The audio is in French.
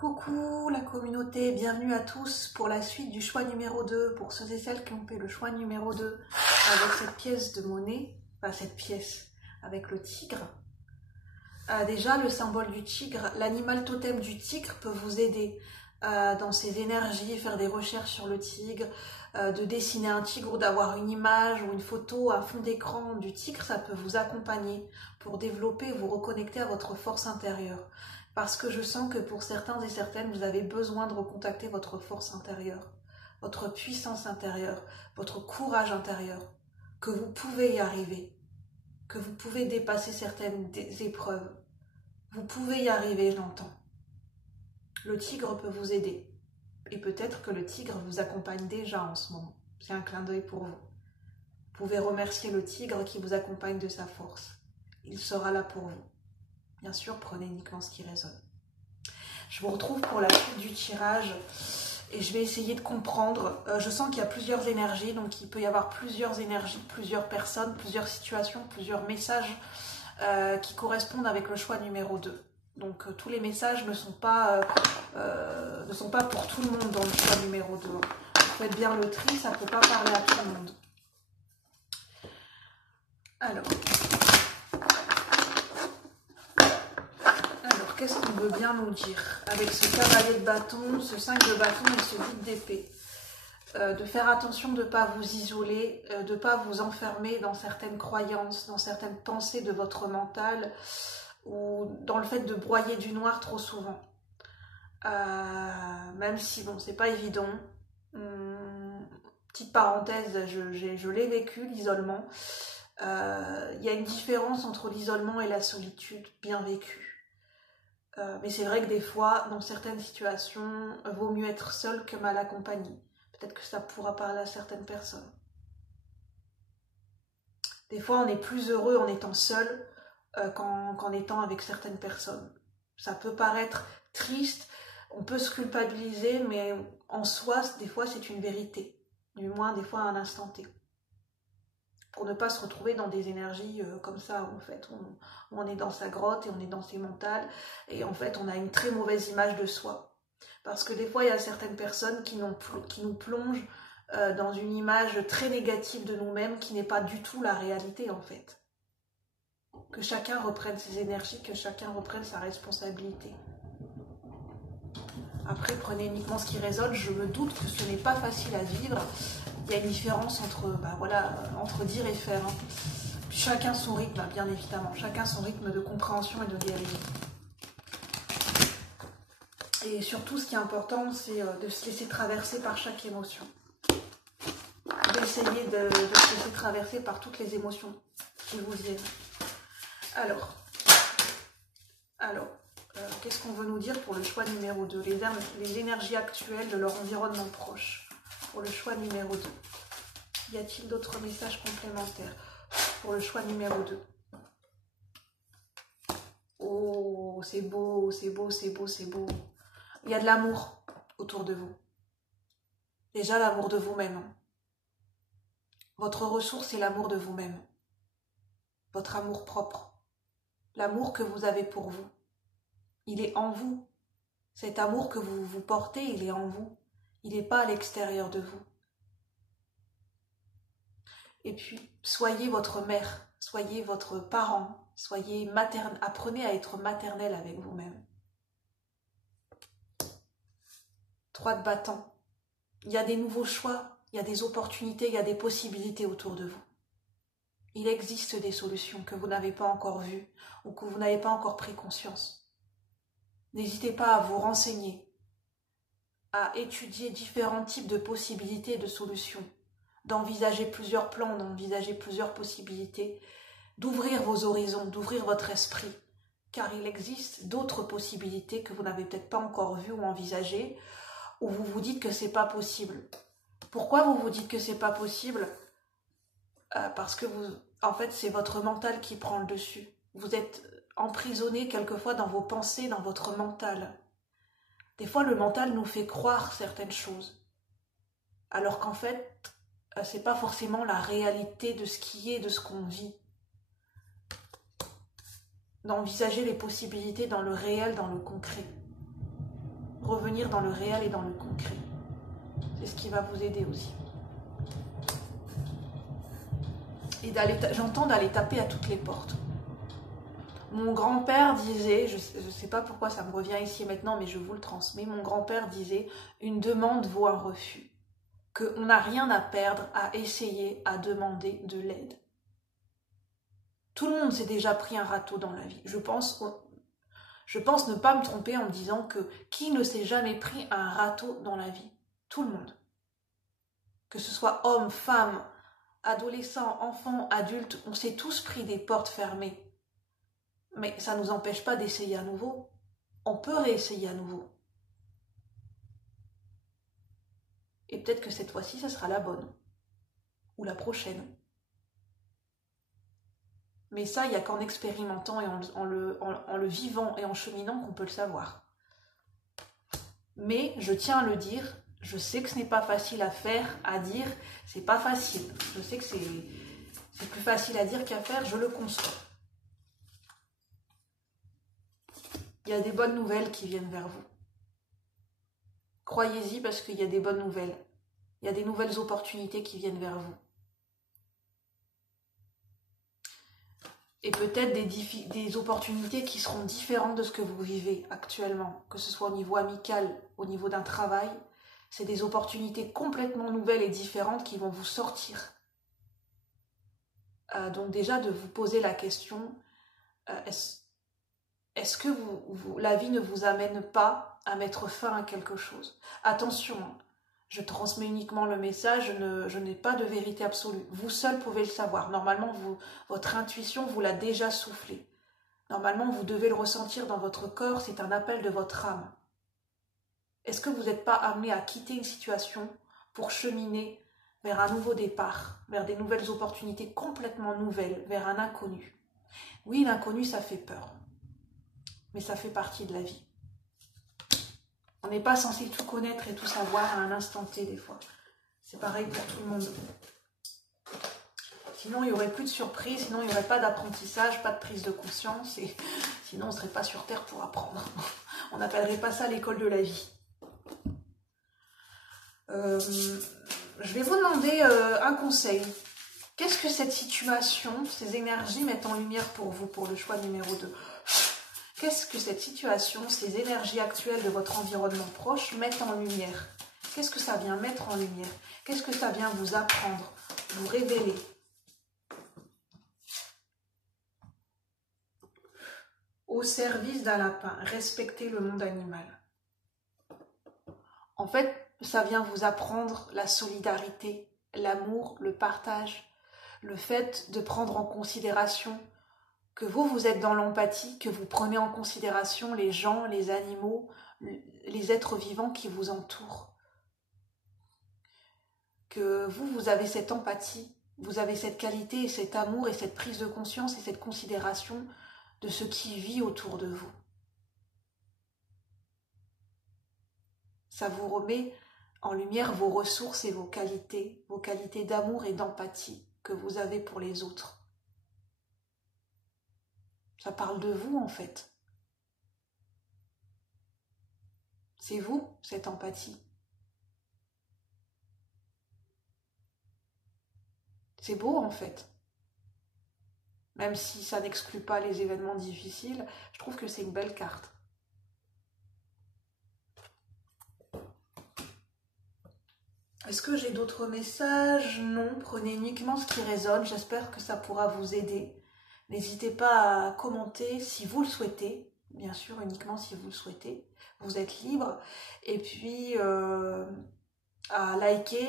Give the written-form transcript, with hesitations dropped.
Coucou la communauté, bienvenue à tous pour la suite du choix numéro 2, pour ceux et celles qui ont fait le choix numéro 2 avec cette pièce de monnaie, enfin cette pièce avec le tigre. Déjà le symbole du tigre, l'animal totem du tigre peut vous aider dans ses énergies, faire des recherches sur le tigre, de dessiner un tigre ou d'avoir une image ou une photo, un fond d'écran du tigre, ça peut vous accompagner pour développer, vous reconnecter à votre force intérieure. Parce que je sens que pour certains et certaines, vous avez besoin de recontacter votre force intérieure, votre puissance intérieure, votre courage intérieur, que vous pouvez y arriver, que vous pouvez dépasser certaines épreuves. Vous pouvez y arriver, je l'entends. Le tigre peut vous aider. Et peut-être que le tigre vous accompagne déjà en ce moment. C'est un clin d'œil pour vous. Vous pouvez remercier le tigre qui vous accompagne de sa force. Il sera là pour vous. Bien sûr, prenez uniquement ce qui résonne. Je vous retrouve pour la suite du tirage et je vais essayer de comprendre. Je sens qu'il y a plusieurs énergies, donc il peut y avoir plusieurs énergies, plusieurs personnes, plusieurs situations, plusieurs messages qui correspondent avec le choix numéro 2. Donc tous les messages ne sont pas pour tout le monde dans le choix numéro 2. Vous faites bien le tri, ça ne peut pas parler à tout le monde. Alors, qu'est-ce qu'on veut bien nous dire avec ce cavalier de bâton, ce 5 de bâton et ce 8 d'épée? De faire attention de ne pas vous isoler, de ne pas vous enfermer dans certaines croyances, dans certaines pensées de votre mental ou dans le fait de broyer du noir trop souvent. Même si, bon, c'est pas évident. Petite parenthèse, je l'ai vécu, l'isolement. Il y a une différence entre l'isolement et la solitude bien vécue. Mais c'est vrai que des fois, dans certaines situations, vaut mieux être seul que mal accompagné. Peut-être que ça pourra parler à certaines personnes. Des fois, on est plus heureux en étant seul qu'en étant avec certaines personnes. Ça peut paraître triste, on peut se culpabiliser, mais en soi, des fois, c'est une vérité. Du moins, des fois, à un instant T. Pour ne pas se retrouver dans des énergies comme ça, en fait. On est dans sa grotte et on est dans ses mentales, et en fait, on a une très mauvaise image de soi. Parce que des fois, il y a certaines personnes qui nous plongent dans une image très négative de nous-mêmes qui n'est pas du tout la réalité, en fait. Que chacun reprenne ses énergies, que chacun reprenne sa responsabilité. Après, prenez uniquement ce qui résonne. Je me doute que ce n'est pas facile à vivre. Il y a une différence entre dire et faire. Hein. Chacun son rythme, bien évidemment. Chacun son rythme de compréhension et de guérison. Et surtout, ce qui est important, c'est de se laisser traverser par chaque émotion. D'essayer de se laisser traverser par toutes les émotions qui vous viennent. Alors, qu'est-ce qu'on veut nous dire pour le choix numéro 2? Les énergies actuelles de leur environnement proche. Pour le choix numéro 2. Y a-t-il d'autres messages complémentaires pour le choix numéro 2? Oh, c'est beau, c'est beau, c'est beau, c'est beau. Il y a de l'amour autour de vous. Déjà, l'amour de vous-même. Votre ressource, c'est l'amour de vous-même. Votre amour propre. L'amour que vous avez pour vous. Il est en vous. Cet amour que vous vous portez, il est en vous. Il n'est pas à l'extérieur de vous. Et puis, soyez votre mère, soyez votre parent, soyez maternelle. Apprenez à être maternelle avec vous-même. 3 de bâton. Il y a des nouveaux choix, il y a des opportunités, il y a des possibilités autour de vous. Il existe des solutions que vous n'avez pas encore vues ou que vous n'avez pas encore pris conscience. N'hésitez pas à vous renseigner, à étudier différents types de possibilités et de solutions, d'envisager plusieurs plans, d'envisager plusieurs possibilités, d'ouvrir vos horizons, d'ouvrir votre esprit, car il existe d'autres possibilités que vous n'avez peut-être pas encore vues ou envisagées, où vous vous dites que c'est pas possible. Pourquoi vous vous dites que c'est pas possible? Parce que en fait, c'est votre mental qui prend le dessus. Vous êtes emprisonné quelquefois dans vos pensées, dans votre mental. Des fois, le mental nous fait croire certaines choses, alors qu'en fait, c'est pas forcément la réalité de ce qui est, de ce qu'on vit. D'envisager les possibilités dans le réel, dans le concret. revenir dans le réel et dans le concret. C'est ce qui va vous aider aussi. Et j'entends d'aller taper à toutes les portes. Mon grand-père disait, je ne sais pas pourquoi ça me revient ici et maintenant, mais je vous le transmets, mon grand-père disait, une demande vaut un refus. Qu'on n'a rien à perdre à essayer à demander de l'aide. Tout le monde s'est déjà pris un râteau dans la vie. Je pense ne pas me tromper en me disant que qui ne s'est jamais pris un râteau dans la vie? Tout le monde. Que ce soit homme, femme, adolescent, enfant, adulte, on s'est tous pris des portes fermées. Mais ça ne nous empêche pas d'essayer à nouveau. On peut réessayer à nouveau. Et peut-être que cette fois-ci, ça sera la bonne. Ou la prochaine. Mais ça, il n'y a qu'en expérimentant et en le vivant et en cheminant qu'on peut le savoir. Mais je tiens à le dire, je sais que ce n'est pas facile à faire, à dire, c'est pas facile. Je sais que c'est plus facile à dire qu'à faire, je le conçois. Il y a des bonnes nouvelles qui viennent vers vous. Croyez-y parce qu'il y a des bonnes nouvelles. Il y a des nouvelles opportunités qui viennent vers vous. Et peut-être des opportunités qui seront différentes de ce que vous vivez actuellement, que ce soit au niveau amical, au niveau d'un travail. C'est des opportunités complètement nouvelles et différentes qui vont vous sortir. Donc déjà de vous poser la question, est-ce que la vie ne vous amène pas à mettre fin à quelque chose? Attention, je transmets uniquement le message, je n'ai pas de vérité absolue. Vous seul pouvez le savoir. Normalement, votre intuition vous l'a déjà soufflé. Normalement, vous devez le ressentir dans votre corps, c'est un appel de votre âme. Est-ce que vous n'êtes pas amené à quitter une situation pour cheminer vers un nouveau départ, vers des nouvelles opportunités complètement nouvelles, vers un inconnu? Oui, l'inconnu, ça fait peur. Mais ça fait partie de la vie. On n'est pas censé tout connaître et tout savoir à un instant T des fois. C'est pareil pour tout le monde. Sinon, il n'y aurait plus de surprise, sinon il n'y aurait pas d'apprentissage, pas de prise de conscience, et sinon on ne serait pas sur Terre pour apprendre. On n'appellerait pas ça l'école de la vie. Je vais vous demander un conseil. Qu'est-ce que cette situation, ces énergies mettent en lumière pour vous, pour le choix numéro 2 ? Qu'est-ce que cette situation, ces énergies actuelles de votre environnement proche mettent en lumière? Qu'est-ce que ça vient mettre en lumière? Qu'est-ce que ça vient vous apprendre, vous révéler? Au service d'un lapin, respectez le monde animal. En fait, ça vient vous apprendre la solidarité, l'amour, le partage, le fait de prendre en considération que vous êtes dans l'empathie, que vous prenez en considération les gens, les animaux, les êtres vivants qui vous entourent. Que vous avez cette empathie, vous avez cette qualité et cet amour et cette prise de conscience et cette considération de ce qui vit autour de vous. Ça vous remet en lumière vos ressources et vos qualités d'amour et d'empathie que vous avez pour les autres. Ça parle de vous en fait. C'est vous, cette empathie. C'est beau en fait. Même si ça n'exclut pas les événements difficiles, je trouve que c'est une belle carte. Est-ce que j'ai d'autres messages? Non, prenez uniquement ce qui résonne. J'espère que ça pourra vous aider. N'hésitez pas à commenter si vous le souhaitez. Bien sûr, uniquement si vous le souhaitez. Vous êtes libre. Et puis, à liker.